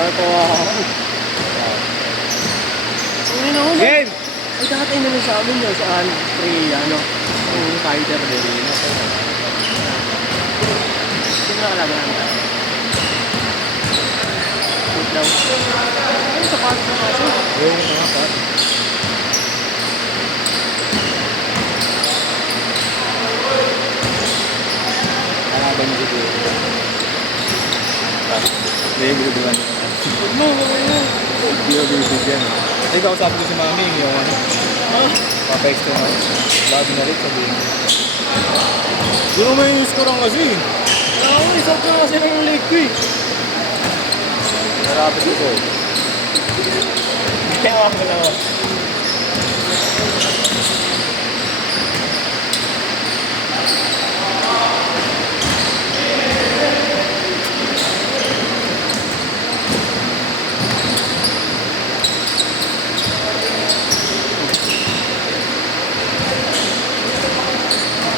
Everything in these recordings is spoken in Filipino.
Tatawa ako. Uy, na ulit. Game! Ay, dati naman sa amin yun, saan? Yung fighter din. Sino na alagaan tayo? Shoot daw. Ay, sapat sa kaso. Yung mga pat. Kalaban niyo dito. Hindi, biludugan niyo. Huwag mo. Hindi ko bibigyan. Ay, kausapin ko si Mami yung ano. Papa-extra na. Bago na rin sabihin. Doon naman yung use ko lang kasi. Oo, isang ko kasi ng leg ko eh. Marapit ito. Kaya ako na ako.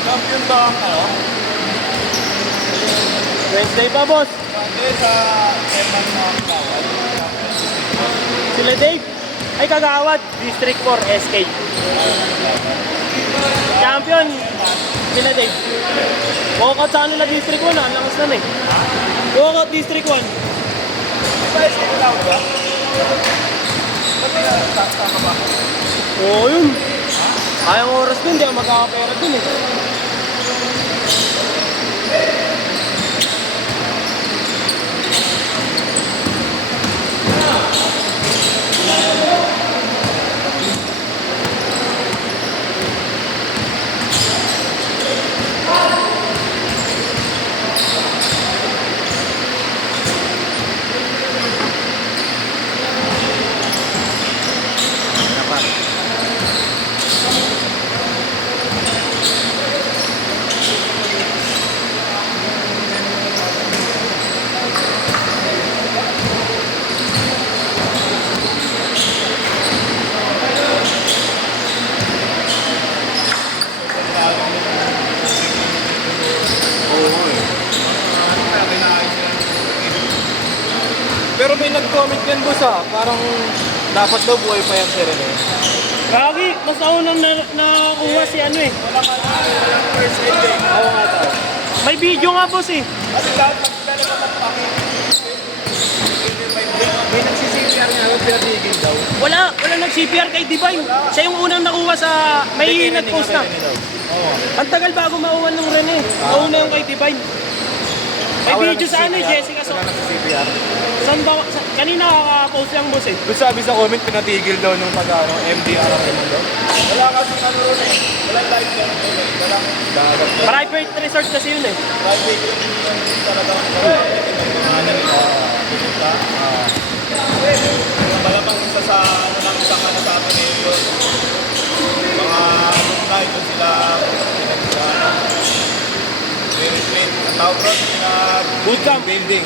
Champion ba ang ano? Wednesday pa, boss. Hindi sa Eman ng Kawal. Sila Dave. Ay, Kagawad. District 4, SK. Champion. Sila Dave. Walkout sa kanila District 1, ah. Lakas na eh. Walkout District 1. Di ba SK ko lang ba? Ba't pinasakta ba? Oo, yun. Kayang oras dun, di ako magkakapera dun eh. Pero may nag-comment yan boss ah, parang dapat daw buhay pa yung Serene. Gagi, mas naunang nakakuha si ano eh. Walang first aid eh. Oo nga tao. May video nga boss eh. Kasi lahat magkita na kapatpaki. May nagsi-CPR nga, pinatigil daw. Wala nag-CPR kay Divine. Siya yung unang nakuha sa, may nag-post na. Oo. Ang tagal bago makuha ng Rene. Nauna yung kay Divine. May video sa ano eh, Jessica. So, Wala nagsi-CPR. saan ba, kanina kaka-post yung boss eh. Doon sabi sa comment, pinatigil daw nung taga MDR ang naman daw. Wala kasi ano ron eh. Walang live yan. Walang dagat. Private resort kasi yun eh. Private yung talagang mga nila. Malamang isa sa ano lang isang ano sa atin eh yun. Mga alumni doon sila pinag-retreat. Ang tawag ron, Bootcamp. building.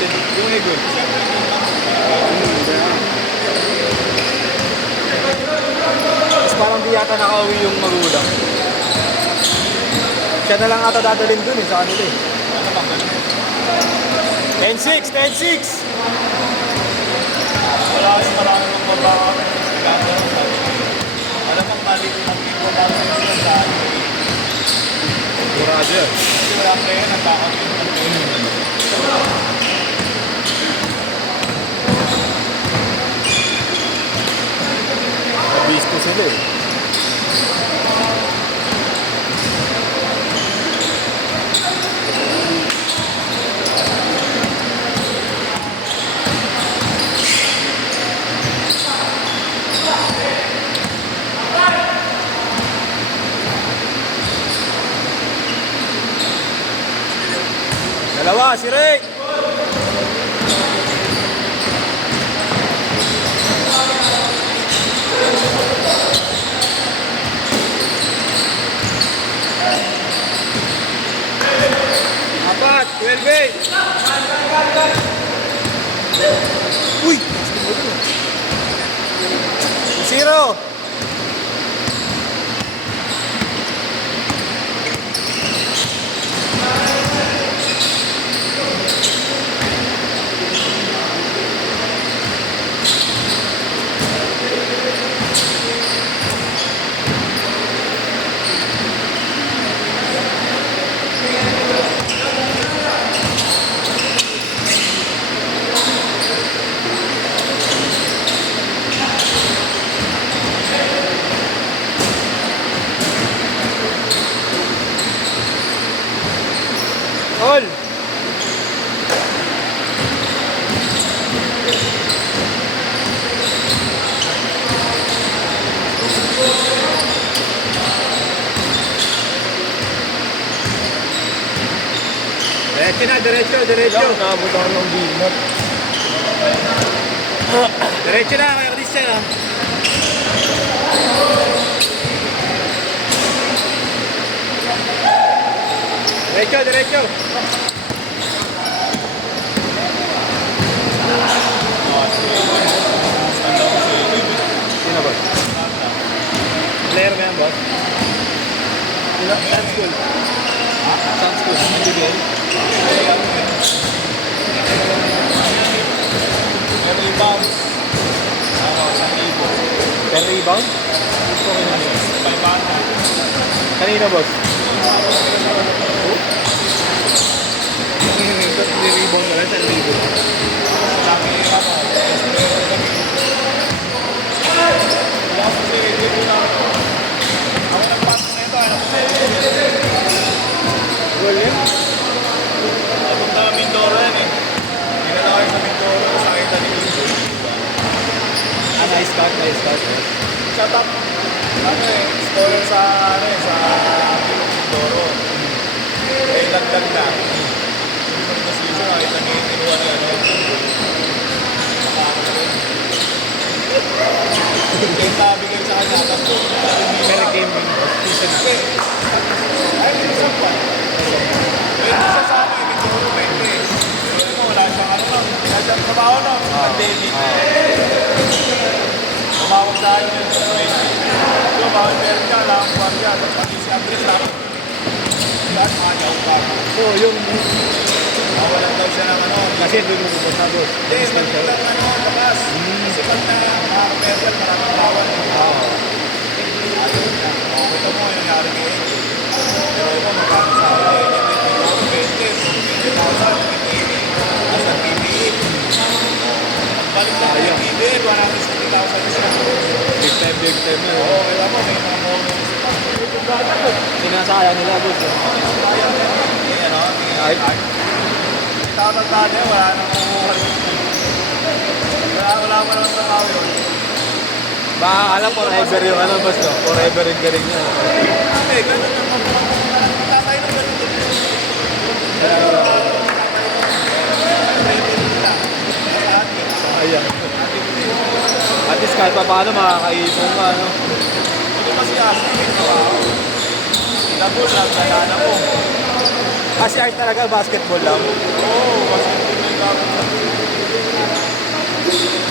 Yung ego. Tapos parang di yata nakauwi yung magulang. Siya na lang ata dadalhin dun eh, sa kanila eh. 10-6! 10-6! Wala kasi maraming mga babae. Alam ang mali ng people natin sa Burado yan. Kasi wala pa yun, nagkakot yun. Mabilis ko sila eh. Dalawa, si Rick! Apat, 12-8. Uy! Zero! All! Diretso na, diretso, diretso. Nakabot ako ng big knot. Diretso na, kaya Christian ah. Diretso, diretso. Sino boss? Player ba yan boss? Sun School. Sun School. Nagbigay? May rebound. Per rebound? Kanina boss? Ni-rebound mo lang, 1,000. Goal yan? Punta kami Mindoro yan eh. Hindi na kayo sa Mindoro. Sa kita ni Mindoro. Nice cut, nice cut. Shut up. Ano eh, scholar sa ano eh, sa Mindoro. Eh, lagdag na. Yung sa season, nakita niya yung tinuwa niya, ano. Yung sabi kayo sa kanya, tapos Per game win boss. Season. ay, minsan pa. Pwede siya sa ano eh, Mindoro 20. Pero mo, wala siyang ano lang. Wala siyang trabaho no, pandemic. Tumawag sa akin yun sa 20. So, bawal meron ka, lang buwan ka. Tapos pati si Andres lang. Lahat mga niyaw pa. So, yung Nawalan daw siya ng ano. kasi doon mo boss na boss. Hindi, magiging lang ano, labas. Kasi pag na commercial, maraming bawal. Ito mo, yung nangyari ngayon. Pero ito, magkano sa akin. Yung 20,000, 20,000, as a PPE. Balik na yung PPE, 160,000 siya. Big time na. Oo, kaya mo, may mga bonus. Sinasaya nila boss. Ayan o, Ay. tatagtaan niya, wala nang kumuha. Wala mo naman sa tao yun. Baka alam forever yung ano boss no? Forever yung galing niya. Hindi, ganun naman. Tatay ng ganun din. Ayan. At least kahit pa paano makakaipon ka no? Ito kasi asking ito Labol lang, kaya na po. Kasi art talaga basketball lang. Oo, kasi hindi may gawin sa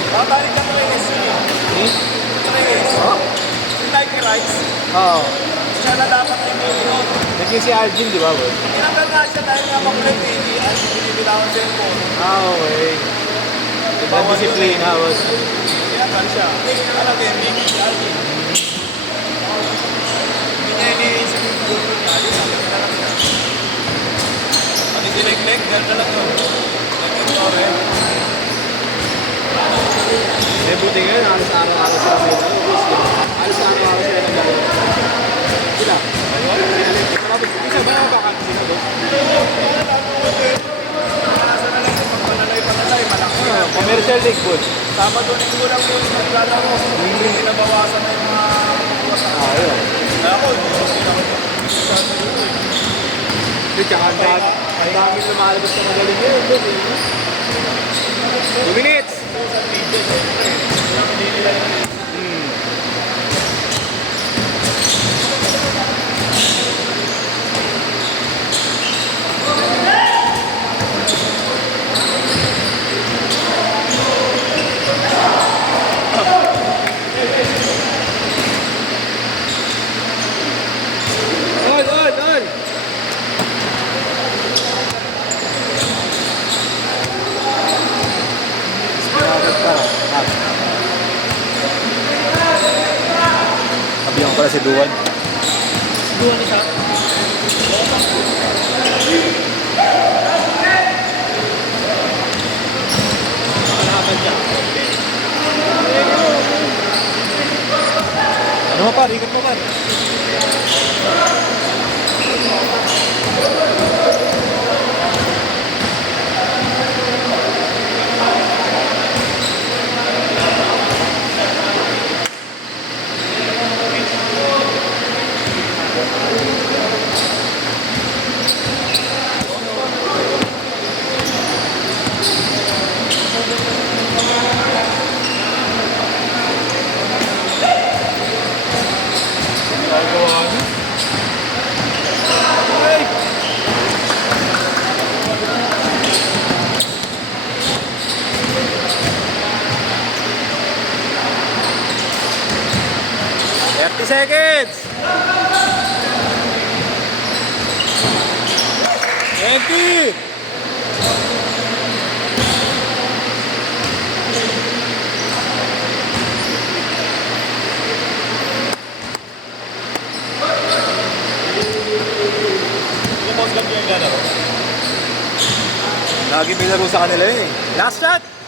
babalik ka Reyes yun eh. Reyes. Yung Nike Rights. Oo. Siya na dapat ay movie Naging si Arjun, di ba boss? Tinanggal nga siya dahil nga makulit eh. Hindi binibitawan siya yung phone. Okay. Ibang disiplina boss. Tinanggal siya. Alam mo yan, Mickey siya. Hindi niya iniisip yung gusto niya. Yun lang, yun lang siya. Pati si Leg-Leg, gano'n na lang yun. Nag-ignore eh. Eh, buti nga, halos araw-araw sila may ano, boss. Halos araw-araw sila naglaro. Sila? Isa ba yung bakit sila, boss? Nasa na lang yung pagpanalay-panalay, malaki na. Commercial league, boss. Sabado linggo lang yun, naglalaro. Hindi nabawasan na yung mga buwasan. Ayun. Kaya ako, hindi ako sabi yun. Tsaka ang daming lumalabas na magaling yun, boss. 2 minutes! Sa video, siyempre. Hindi nila yun. si Duan. Duwan isa. Nakalaban siya. Ano mo par? Ikot mo par. Seconds! 20! Lumos kami yung gano'n. Lagi may laro sa kanila eh. Last shot!